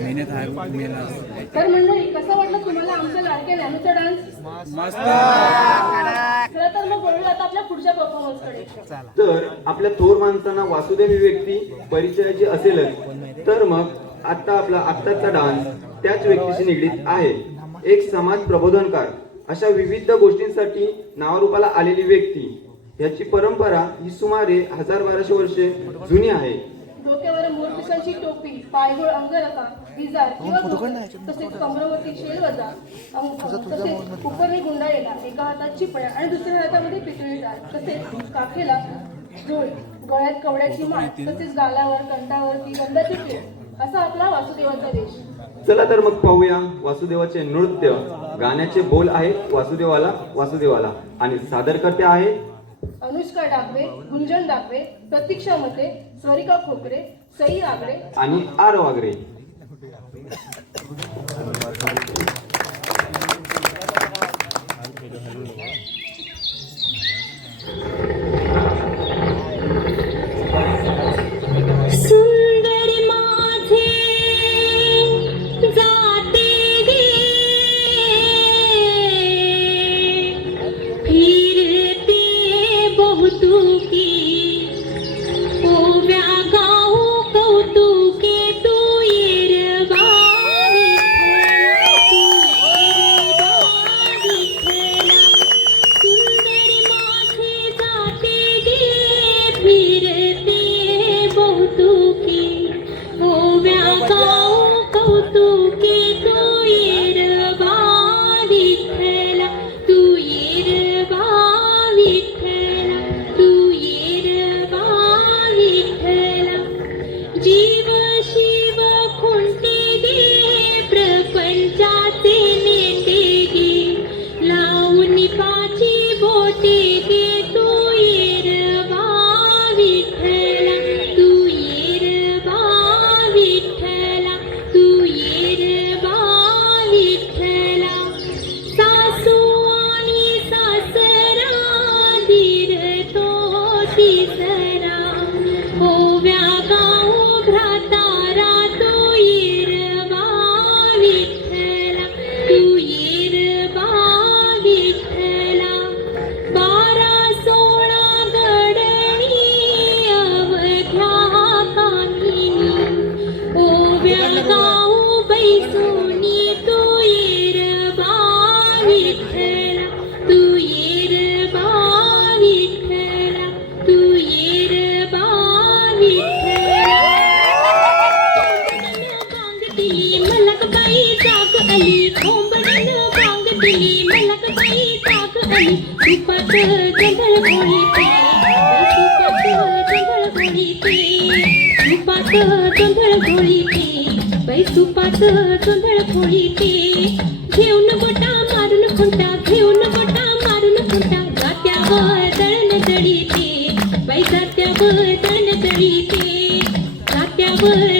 मेहनत आहे मेला तर मंडळी कसं वाटलं तुम्हाला आमचं लाडके ज्ञानूचा डान्स मस्त. चला तर मग बोलूया आता आपल्या पुढच्या परफॉर्मन्सकडे तर आपल्या थोर माणसांना वासुदेव ही व्यक्ती परिचयाची असेलच. तर मग आता आपला आत्ताचा डान्स त्याच व्यक्तीशी निगडीत आहे. एक समाज प्रबोधनकार. अशा विविध गोष्टींसाठी नावारूपाला आलेली व्यक्ती. याची परंपरा ही सुमारे हजार बाराशे वर्षे जुनी आहे. डोक्यावर मोरपिसांची टोपी पायगोळ अंगरखा विजार किंवा तसेच कमरवरती शेलवजा तसेच उपरणी गुंडाळलेला एका हातात चिपळ्या आणि दुसऱ्या हातामध्ये पितळी टाळ तसेच काखेला गळ्यात कवड्याची माळ तसेच गालावर कंठावरती गंधाची टिळ असा आपला वासुदेवाचा देश चला तर मग पाहूया वासुदेवाचे नृत्य. गाण्याचे बोल आहेत वासुदेवाला वासुदेवाला. आणि सादर करते आहे अनुष्का डाकवे गुंजन डाकवे प्रतीक्षा मते स्वरिका खोकरे सई आगरे. आणि आर वागरे. me. जाग आली जंगल गोळीते सुपात जंगल गोळीते सुपात जंगल गोळीते बाई सुपात जंगल गोळीते घेऊन गोटा मारून खुंटा घेऊन गोटा मारून खुंटा जात्यावर दळण दळीते बाई जात्यावर दळण दळीते जात्यावर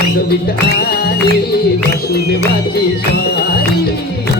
বান্ধবী তারি বাসুদেবাচি সারি।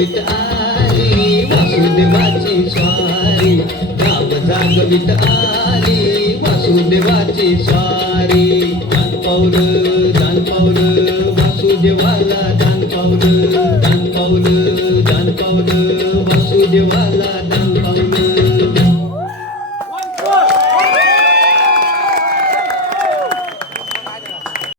आली वासुदेवाची स्वारी धाव जागवित आली वासुदेवाची पावलं पावलं वासुदेवाला